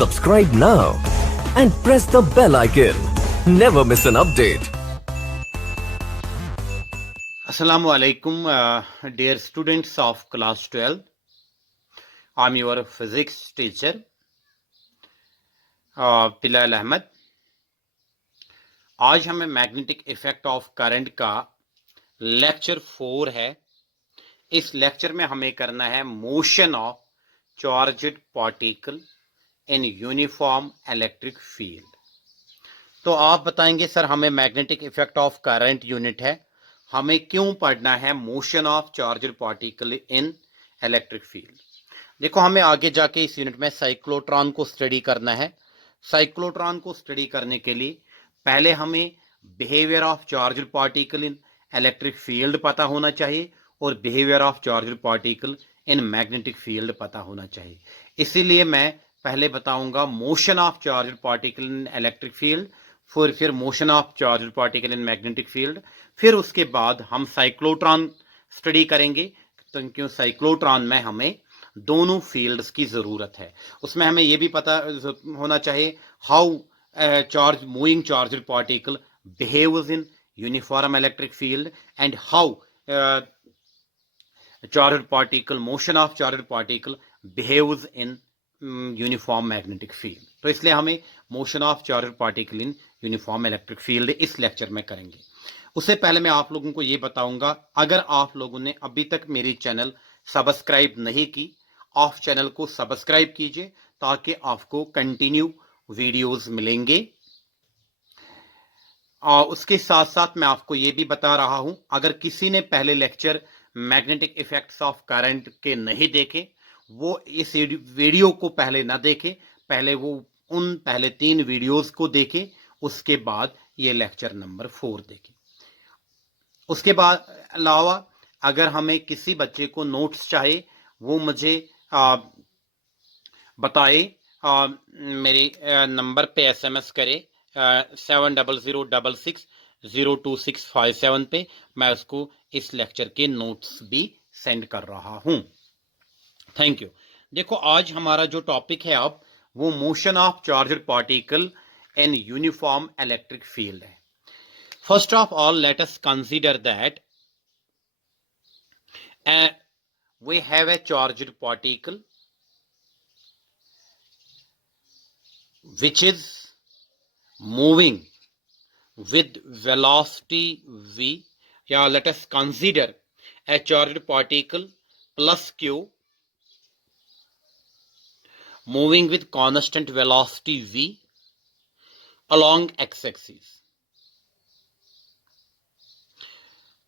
Subscribe now and press the bell icon. Never miss an update. Assalamu alaikum, dear students of class 12. I'm your physics teacher, Bilal Ahmed. आज हमें magnetic effect of current का lecture 4 है। इस lecture में हमें करना है motion of charged particle in uniform electric field. तो आप बताएंगे सर हमें magnetic effect of current unit है, हमें क्यों पढ़ना है motion of charged particle in electric field. देखो हमें आगे जाके इस यूनिट में साइक्लोट्रॉन को स्टडी करना है। साइक्लोट्रॉन को स्टडी करने के लिए पहले हमें behaviour of charged particle in electric field पता होना चाहिए और behaviour of charged particle in magnetic field पता होना चाहिए। इसीलिए मैं पहले बताऊंगा motion of charged particle in electric field, फिर motion of charged particle in magnetic field, फिर उसके बाद हम साइक्लोट्रॉन स्टडी करेंगे। तो क्यों साइक्लोट्रॉन में हमें दोनों फील्ड्स की जरूरत है। उसमें हमें यह भी पता होना चाहिए how charge moving charged particle behaves in uniform electric field and how charged particle motion of charged particle behaves in uniform magnetic field. तो इसलिए हमें motion of charged particle in uniform electric field इस lecture में करेंगे। उससे पहले मैं आप लोगों को ये बताऊंगा, अगर आप लोगों ने अभी तक मेरी चैनल सब्सक्राइब नहीं की, आप चैनल को सब्सक्राइब कीजिए ताकि आपको कंटिन्यू वीडियोस मिलेंगे। और उसके साथ साथ मैं आपको ये भी बता रहा हूं, अगर किसी ने पहले lecture magnetic effects of current के नहीं देखे, वो इस वीडियो को पहले ना देखे, पहले वो उन पहले 3 वीडियोस को देखे, उसके बाद ये लेक्चर नंबर 4 देखे। उसके बाद अलावा अगर हमें किसी बच्चे को नोट्स चाहिए वो मुझे बताए, मेरे नंबर पे एसएमएस करे 7006602657 पे, मैं उसको इस लेक्चर के नोट्स भी सेंड कर रहा हूं। Thank you. देखो आज हमारा जो टॉपिक है अब वो motion of charged particle in uniform electric field है। First of all let us consider that we have a charged particle which is moving with velocity v. Yeah, let us consider a charged particle plus q moving with constant velocity v along x-axis.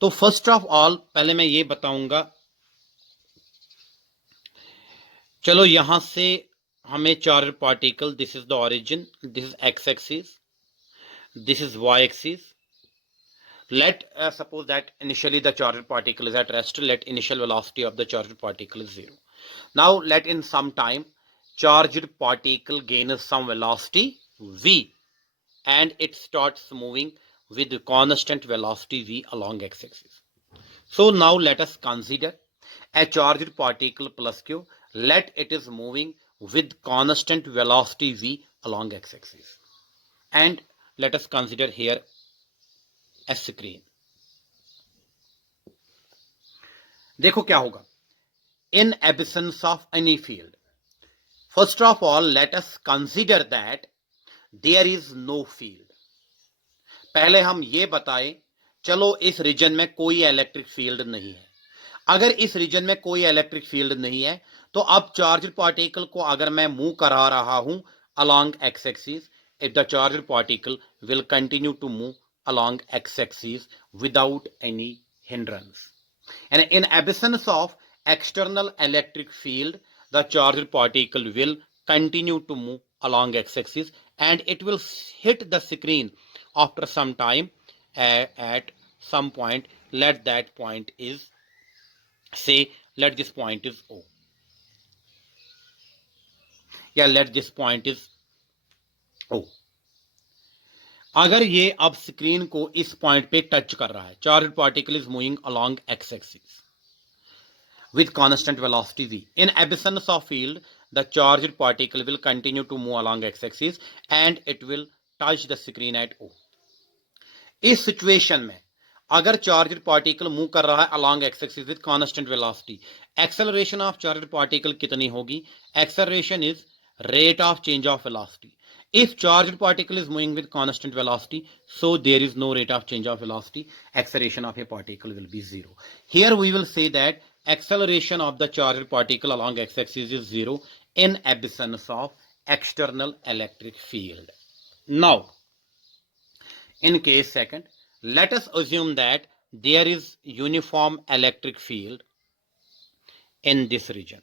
तो first of all पहले मैं ये बताऊंगा, चलो यहां से हमें charge particle, this is the origin, this is X axis, this is Y axis. Let suppose that initially the charge particle is at rest, let initial velocity of the charge particle is 0. Now let in some time charged particle gains some velocity v and it starts moving with constant velocity v along x-axis. So now let us consider a charged particle plus q. Let it is moving with constant velocity v along x-axis. And let us consider here a screen. देखो क्या होगा in absence of any field. First of all, let us consider that there is no field. पहले हम ये बताएं, चलो इस region में कोई इलेक्ट्रिक फील्ड नहीं है। अगर इस रीजन में कोई इलेक्ट्रिक फील्ड नहीं है तो अब चार्ज्ड पार्टिकल को अगर मैं मूव करा रहा हूं along x axis, if the charged particle will continue to move along x axis without any hindrance. And in absence of external electric field, the charged particle will continue to move along x axis and it will hit the screen after some time at some point. Let that point is, say, let this point is O. Yeah, let this point is O. अगर ये अब screen को इस point पे touch कर रहा है, charged particle is moving along x axis with constant velocity v. In absence of field, the charged particle will continue to move along x-axis and it will touch the screen at O. इस situation में अगर charged particle move कर रहा है along x axis with constant velocity, acceleration of charged particle कितनी होगी? Acceleration is rate of change of velocity. If charged particle is moving with constant velocity, so there is no rate of change of velocity. Acceleration of a particle will be zero. Here we will say that acceleration of the charged particle along x-axis is zero in absence of external electric field. Now, in case second, let us assume that there is uniform electric field in this region.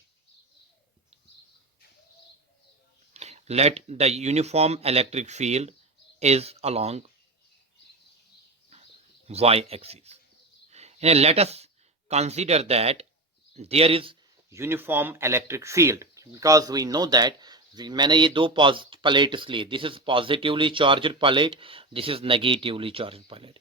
Let the uniform electric field is along y-axis. And let us consider that there is uniform electric field because we know that मैंने ये दो plates लिए. This is positively charged plate, this is negatively charged plate.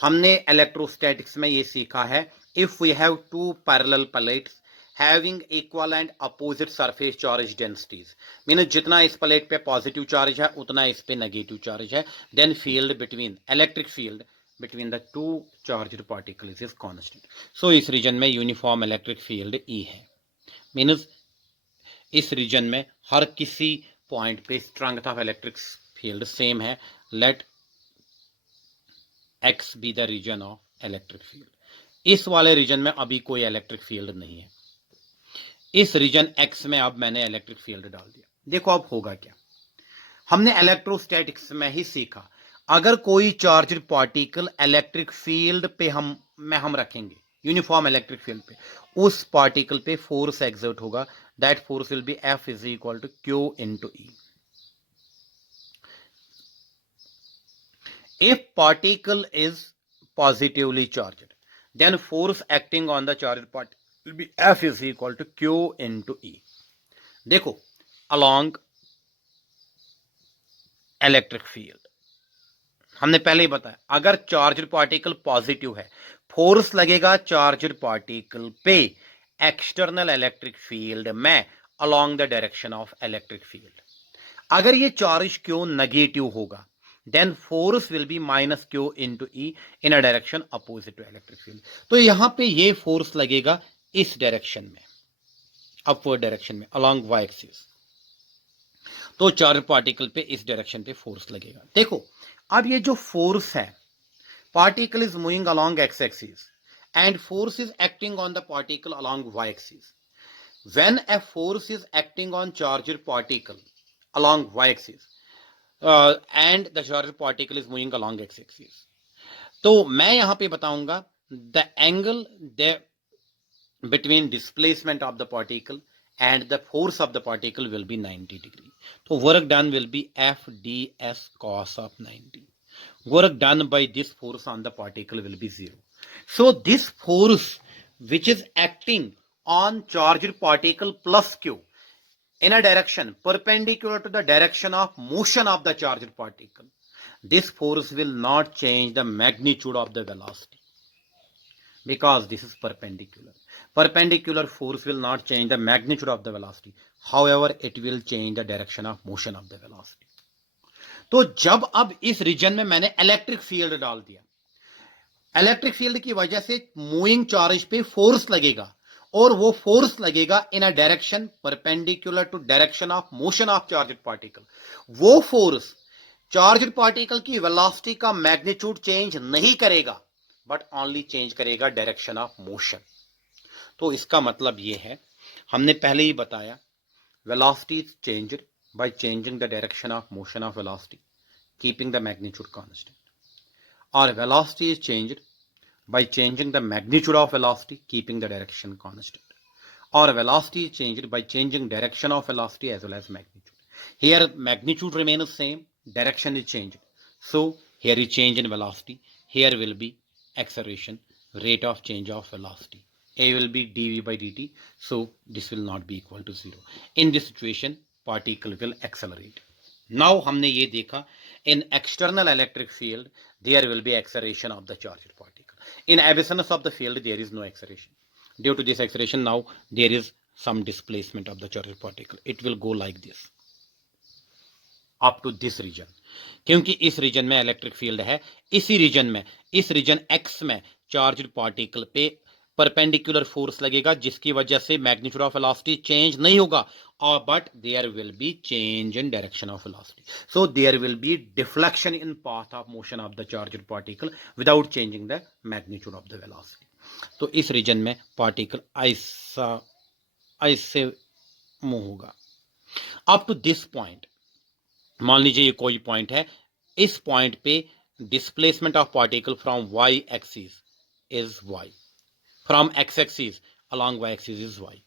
हमने electrostatics में ये सीखा है, if we have two parallel plates having equal and opposite surface charge densities, mean जितना इस प्लेट पे पॉजिटिव चार्ज है उतना इस पे नेगेटिव चार्ज है, then field between electric field between the two charged particles is constant. So इस region में यूनिफॉर्म इलेक्ट्रिक फील्ड ई है. मीन्स इस रीजन में हर किसी पॉइंट पे strength of electric field same है. Let X be the region of electric field. इस वाले रीजन में अभी कोई इलेक्ट्रिक फील्ड नहीं है. इस रीजन एक्स में अब मैंने इलेक्ट्रिक फील्ड डाल दिया. देखो अब होगा क्या. हमने इलेक्ट्रोस्टैटिक्स में ही सीखा, अगर कोई चार्जड पार्टिकल इलेक्ट्रिक फील्ड पे हम रखेंगे यूनिफॉर्म इलेक्ट्रिक फील्ड पे, उस पार्टिकल पे फोर्स एक्सर्ट होगा. That force will be F is equal to Q into E. If particle is positively charged, then force acting on the charged particle will be F is equal to Q into E. देखो along electric field हमने पहले ही बताया, अगर charged particle positive है, force लगेगा charged particle पे external electric field में along the direction of electric field. अगर ये चार्ज क्यू नेगेटिव होगा, then force will be minus Q into E in a direction opposite to electric field. तो यहां पे ये फोर्स लगेगा इस डायरेक्शन में, अपवर्ड डायरेक्शन में अलोंग वाई एक्सिस. तो चार्ज पार्टिकल पे इस डायरेक्शन पे फोर्स लगेगा. देखो अब ये जो फोर्स है, particle is moving along x axis and force is acting on the particle along y-axis. When a force is acting on charged particle along y-axis and the charged particle is moving along x-axis, तो मैं यहां पे बताऊंगा the angle between displacement of the particle and the force of the particle will be 90 degree. तो work done will be F ds cos of 90. Work done by this force on the particle will be 0. So this force which is acting on charged particle plus Q in a direction perpendicular to the direction of motion of the charged particle, this force will not change the magnitude of the velocity because this is perpendicular. Perpendicular force will not change the magnitude of the velocity. However, it will change the direction of motion of the velocity. तो जब अब इस region में मैंने electric field डाल दिया, electric field की वजह से मूविंग चार्ज पे फोर्स लगेगा और वो फोर्स लगेगा in a direction perpendicular to direction of motion of charged particle. वो फोर्स चार्जड पार्टिकल की वेलोसिटी का मैग्नीट्यूड चेंज नहीं करेगा, बट ओनली चेंज करेगा डायरेक्शन ऑफ मोशन. तो इसका मतलब ये है, हमने पहले ही बताया, velocity is changed by changing the direction of motion of velocity, keeping the magnitude constant. Or velocity is changed by changing the magnitude of velocity, keeping the direction constant. Or velocity is changed by changing direction of velocity as well as magnitude. Here magnitude remains same, direction is changed. So here is change in velocity. Here will be acceleration, rate of change of velocity. A will be dv by dt. So this will not be equal to 0. In this situation, particle will accelerate. Now हमने ये देखा, in external electric field there will be acceleration of the charged particle. In absence of the field there is no acceleration. Due to this acceleration now there is some displacement of the charged particle. It will go like this up to this region. क्योंकि इस region में electric field है, इसी reason में, इस reason x में charged particle पे perpendicular force लगेगा, जिसकी वजह से मैग्नीट्यूड ऑफ वेलोसिटी चेंज नहीं होगा, और but there will be change in direction of velocity. So there will be deflection in path of motion of the charged particle without changing the magnitude of the velocity. तो इस region में particle ऐसा ऐसे move होगा up to this point. मान लीजिए ये कोई पॉइंट है, इस पॉइंट पे displacement of particle from Y axis is Y, from X axis along Y axis is Y.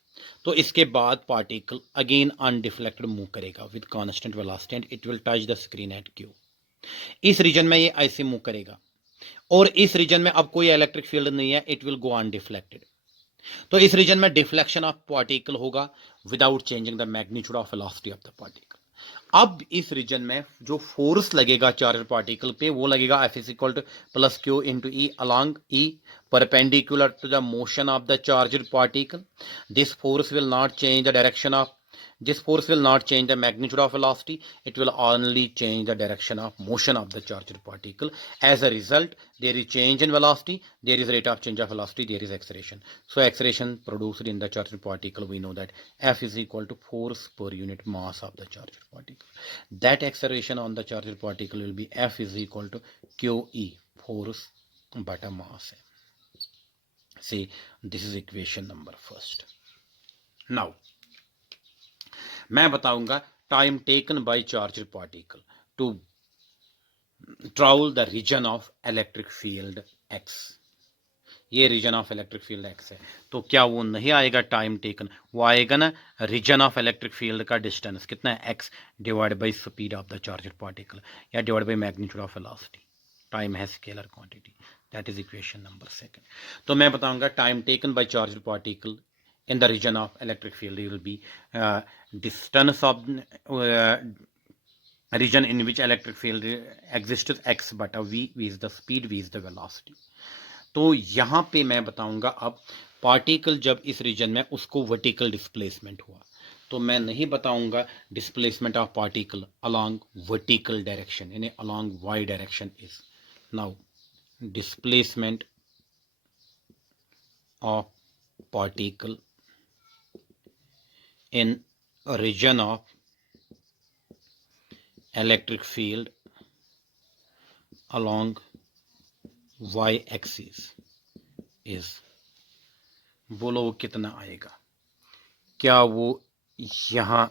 तो इसके बाद पार्टिकल अगेन अनडिफ्लेक्टेड मूव करेगा with constant velocity and it will touch the screen at Q. इस region में ये ऐसे move करेगा, और इस रीजन में अब कोई इलेक्ट्रिक फील्ड नहीं है, इट विल गो अनडिफ्लेक्टेड. तो इस रीजन में डिफ्लेक्शन ऑफ पार्टिकल होगा without changing the magnitude of velocity of the particle. अब इस रीजन में जो फोर्स लगेगा चार्ज पार्टिकल पे वो लगेगा F is equal to plus Q into E along E perpendicular to the motion of the charge particle. This force will not change the direction of this force will not change the magnitude of velocity, it will only change the direction of motion of the charged particle. As a result, there is change in velocity, there is rate of change of velocity, there is acceleration. So acceleration produced in the charged particle, we know that F is equal to force per unit mass of the charged particle. That acceleration on the charged particle will be F is equal to QE, force beta mass. See, this is equation number first. Now मैं बताऊंगा time taken by charged particle to travel the region of electric field X. ये region of electric field X है, तो क्या वो नहीं आएगा time taken? वो आएगा ना, रीजन ऑफ इलेक्ट्रिक फील्ड का डिस्टेंस कितना है, X divide by speed of the charged particle या divide by magnitude of velocity. Time है scalar quantity, that is equation number second. तो मैं बताऊंगा time taken by charged particle in the region of electric field will be distance of region in which electric field exists x bata v. V is the speed, v is the velocity. तो यहाँ पे मैं बताऊंगा अब particle जब इस region में उसको वर्टिकल डिस्प्लेसमेंट हुआ, तो मैं नहीं बताऊंगा displacement of particle along vertical direction, यानी along Y direction is. Now displacement of particle in a region of electric field along y axis is, बोलो वो कितना आएगा? क्या वो यहां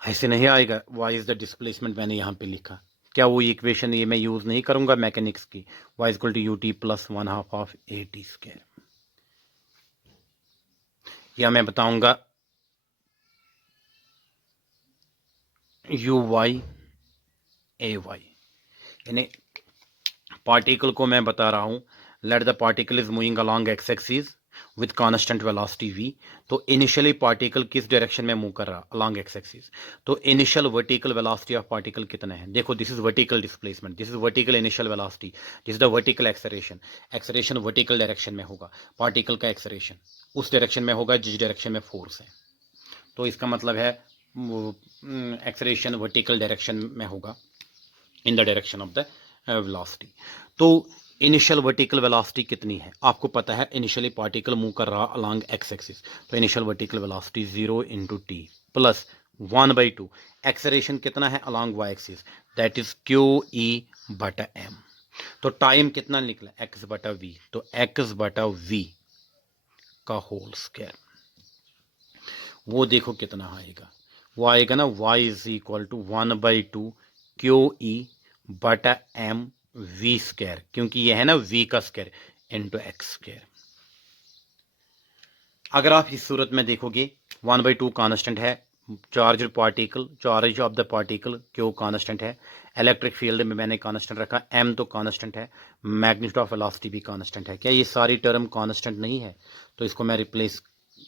ऐसे नहीं आएगा? y इज द डिस्प्लेसमेंट मैंने यहां पे लिखा. क्या वो इक्वेशन ये मैं यूज नहीं करूंगा मैकेनिक्स की, y equal to u t plus 1/2 of a t square, या मैं बताऊंगा यू वाई ए वाई, यानी पार्टिकल को मैं बता रहा हूं let the particle is moving along x axis with constant velocity v. तो इनिशियली पार्टिकल किस डायरेक्शन में मूव कर रहा, अलोंग एक्स एक्सिस. तो initial vertical velocity of particle कितना है, देखो this is vertical displacement, this is vertical initial velocity, this is the vertical acceleration. Acceleration vertical direction में होगा, पार्टिकल का एक्सेलरेशन उस डायरेक्शन में होगा जिस डायरेक्शन में फोर्स है. तो इसका मतलब है एक्सेलरेशन वर्टिकल डायरेक्शन में होगा in the direction of the velocity. तो इनिशियल वर्टिकल वेलोसिटी कितनी है आपको पता है, इनिशियली पार्टिकल मूव कर रहा अलोंग एक्स एक्सिस, तो initial vertical velocity 0 into t plus 1/2. Acceleration कितना है along Y axis, that is q e बटा एम. तो टाइम कितना निकला, एक्स बटा वी, तो एक्स बटा वी का होल स्क्वायर, वो देखो कितना आएगा, वो आएगा ना y is equal to 1/2 q e बटा एम वी स्क्वायर, क्योंकि ये है ना v का स्क्वायर इंटू एक्स स्क्वायर. अगर आप इस सूरत में देखोगे 1/2 कांस्टेंट है, charge particle, charge of the particle Q constant है, इलेक्ट्रिक फील्ड में मैंने कांस्टेंट रखा, m तो कांस्टेंट है, मैग्नीट्यूड ऑफ वेलोसिटी भी कांस्टेंट है. क्या ये सारी टर्म कांस्टेंट नहीं है? तो इसको मैं रिप्लेस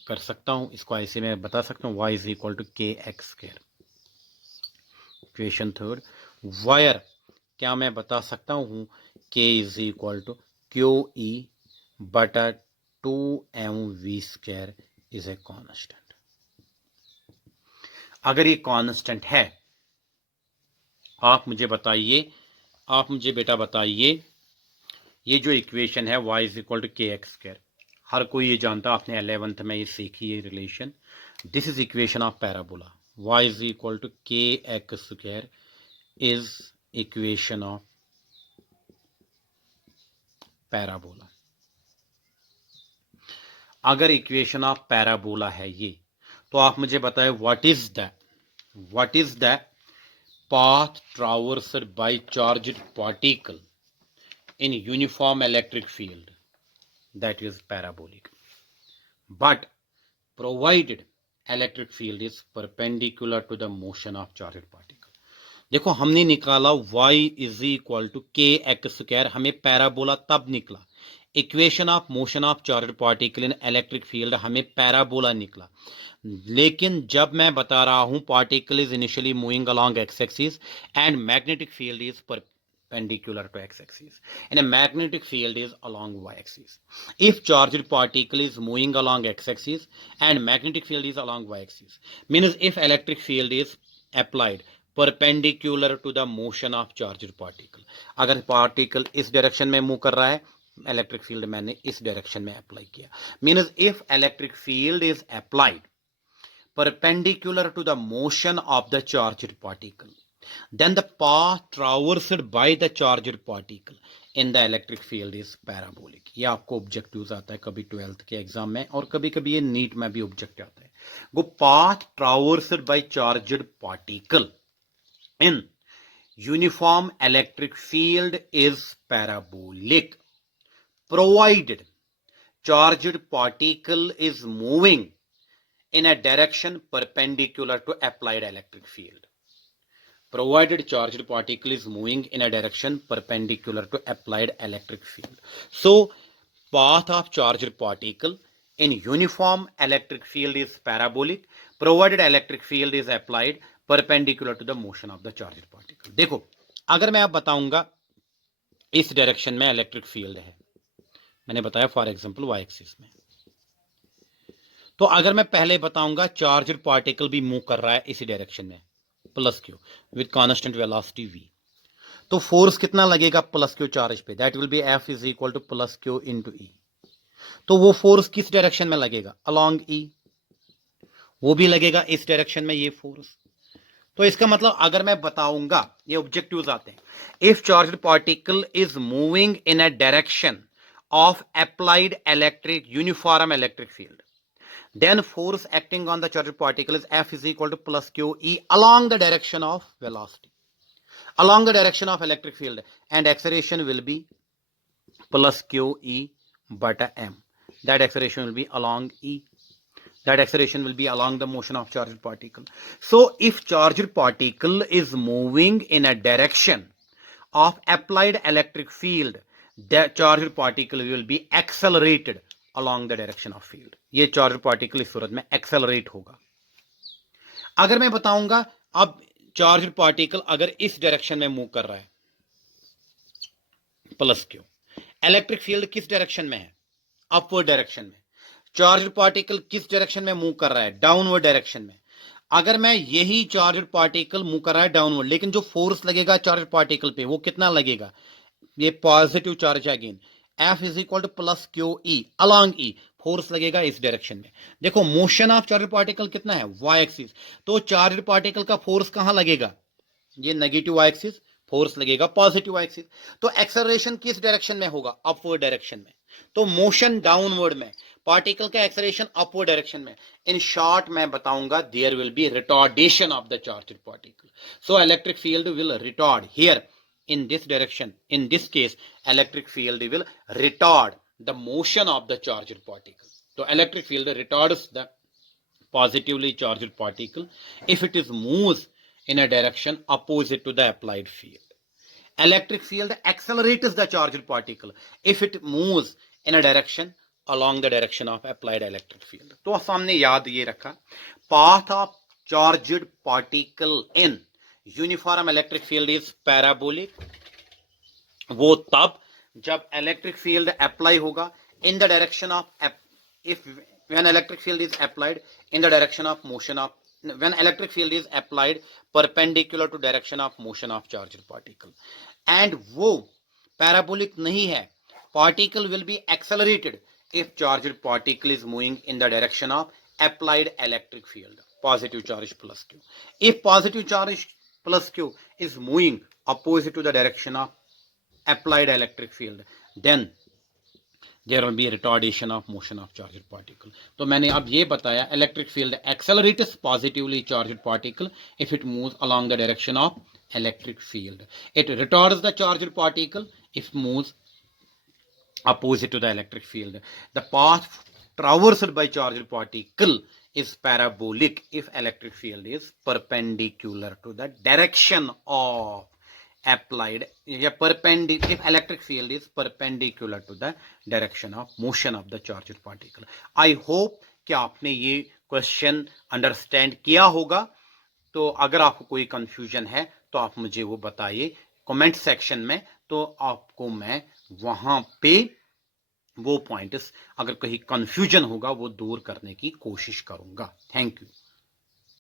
कर सकता हूं, इसको ऐसे मैं बता सकता हूं y is equal to k x square. Equation third, वायर क्या मैं बता सकता हूं k is equal to q e बटा 2mv² इज ए कांस्टेंट। अगर ये कांस्टेंट है, आप मुझे बेटा बताइए, ये जो इक्वेशन है y is equal to kx², हर कोई ये जानता, आपने 11th में ये सीखी है relation. This is equation of parabola. y is equal to kx² is equation of parabola. अगर इक्वेशन ऑफ पैराबोला है ये, तो आप मुझे बताएं what is the path traversed by charged particle in uniform electric field, that is parabolic, but provided electric field is perpendicular to the motion of charged particle। देखो हमने निकाला y is equal to kx², हमें parabola तब निकला, equation of motion of charged particle in electric field हमें parabola निकला। लेकिन जब मैं बता रहा हूं particle is initially moving along x axis and magnetic field is perpendicular to x-axis and a magnetic field is along y-axis. If charged particle is moving along x-axis and magnetic field is along y-axis, means if electric field is applied perpendicular to the motion of charged particle, अगर particle इस direction में move कर रहा है, electric field मैंने इस direction में apply किया, means if electric field is applied perpendicular to the motion of the charged particle, then the path traversed by the charged particle in the electric field is parabolic। ये आपको objectives आता है कभी 12th के exam में, और कभी कभी ये नीट में भी ऑब्जेक्ट आता है। वो path traversed by charged particle in uniform electric field is parabolic provided charged particle is moving in a direction perpendicular to applied electric field, provided charged particle is moving in a direction perpendicular to applied electric field। So path of charged particle in uniform electric field is parabolic provided electric field is applied perpendicular to the motion of the charged particle। देखो अगर मैं आप बताऊंगा इस direction में electric field है, मैंने बताया फॉर एग्जांपल y एक्सिस में, तो अगर मैं पहले बताऊंगा चार्जड पार्टिकल भी मूव कर रहा है इसी डायरेक्शन में plus Q with constant velocity v, तो फोर्स कितना लगेगा प्लस क्यू चार्ज पे, that will be F is equal to plus Q into E। तो वो फोर्स किस डायरेक्शन में लगेगा, अलोंग E, वो भी लगेगा इस डायरेक्शन में ये फोर्स। तो इसका मतलब अगर मैं बताऊंगा, ये ऑब्जेक्टिव्स आते हैं, if charged particle is moving in a direction of applied uniform electric field, then force acting on the charged particle is F is equal to plus QE along the direction of velocity, along the direction of electric field, and acceleration will be plus QE beta M. That acceleration will be along E. That acceleration will be along the motion of charged particle. So if charged particle is moving in a direction of applied electric field, the charged particle will be accelerated along the direction of field। ये charged particle इस सूरत में accelerate होगा। अगर मैं बताऊंगा अब charged particle अगर इस डायरेक्शन में मूव कर रहा है प्लस क्यू, इलेक्ट्रिक फील्ड किस डायरेक्शन में है, अपवर्ड डायरेक्शन में, चार्ज्ड पार्टिकल किस डायरेक्शन में मूव कर रहा है, डाउनवर्ड डायरेक्शन में। अगर मैं यही चार्ज्ड पार्टिकल मूव कर रहा है डाउनवर्ड, लेकिन जो फोर्स लगेगा चार्ज्ड पार्टिकल पे वो कितना लगेगा, ये पॉजिटिव चार्ज है again, F is equal to plus Q E along E, force लगेगा इस डायरेक्शन में। देखो मोशन ऑफ चार्ज पार्टिकल कितना है, y एक्सिस, तो चार्ज पार्टिकल का फोर्स कहां लगेगा, ये नेगेटिव y एक्सिस, फोर्स लगेगा पॉजिटिव y एक्सिस। तो एक्सेलरेशन किस डायरेक्शन में होगा, अपवर्ड डायरेक्शन में। तो मोशन डाउनवर्ड में, पार्टिकल का एक्सेलरेशन अपवर्ड डायरेक्शन में। इन शॉर्ट मैं बताऊंगा there will be retardation of the charge particle, so electric field will retard here in this direction. In this case electric field will retard the motion of the charged particle. So electric field retards the positively charged particle if it is moves in a direction opposite to the applied field. Electric field accelerates the charged particle if it moves in a direction along the direction of applied electric field. तो सामने याद ये रखा, path of charged particle in uniform electric field is parabolic, वो तब जब electric field apply होगा in the direction of if when electric field is applied in the direction of motion of when electric field is applied perpendicular to direction of motion of charged particle and वो parabolic नहीं है, particle will be accelerated if charged particle is moving in the direction of applied electric field, positive charge plus q. If positive charge plus q is moving opposite to the direction of applied electric field, then there will be a retardation of motion of charged particle. तो मैंने अब ये बताया electric field accelerates positively charged particle if it moves along the direction of electric field. It retards the charged particle if moves opposite to the electric field. The path traversed by charged particle is parabolic if electric field is perpendicular to the direction of applied या perpendicular if electric field is perpendicular to the direction of motion of the charged particle. I hope कि आपने ये question understand किया होगा. तो अगर आपको कोई कंफ्यूजन है तो आप मुझे वो बताइए कमेंट सेक्शन में, तो आपको मैं वहां पे वो पॉइंट्स अगर कहीं कंफ्यूजन होगा वो दूर करने की कोशिश करूंगा. Thank you.